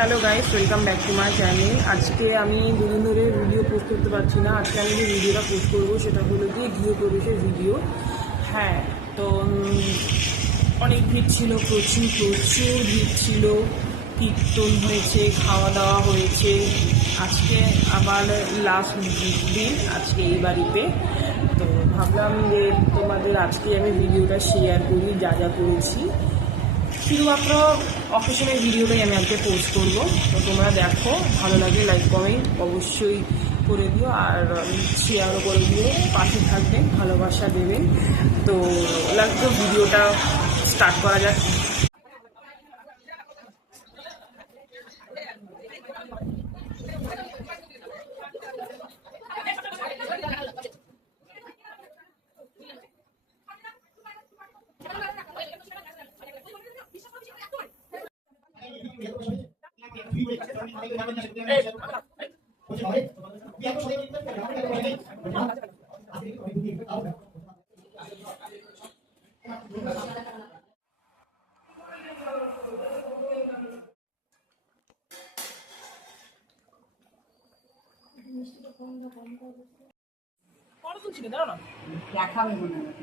Hello guys, welcome back to my channel. আজকে আমি দুদিন ধরে ভিডিও পোস্ট করতে পারছি না। আজকে আমি যে ভিডিওটা পোস্ট করবো সেটা হলো গিয়ে গৃহপ্রবেশের ভিডিও। হ্যাঁ, তো অনেক ভিড় ছিল, প্রচুর ভিড় ছিল। কীর্তন হয়েছে, খাওয়া দাওয়া হয়েছে। আজকে আবার লাস্ট দিন আজকে এই বাড়িতে। তো ভাবলাম যে তোমাদের আজকে আমি ভিডিওটা শেয়ার করি, যা যা করেছি। শুধুমাত্র অকেশনের ভিডিওটাই আমি আজকে পোস্ট করবো। তো তোমরা দেখো, ভালো লাগে লাইক কমেন্ট অবশ্যই করে দিও, আর শেয়ারও করে দিও। পাশে থাকবেন, ভালোবাসা দেবেন। তো লাগতো ভিডিওটা স্টার্ট করা যাক। পরে তুলছি না, দাঁড়াও না, দেখাবে মনে হয়।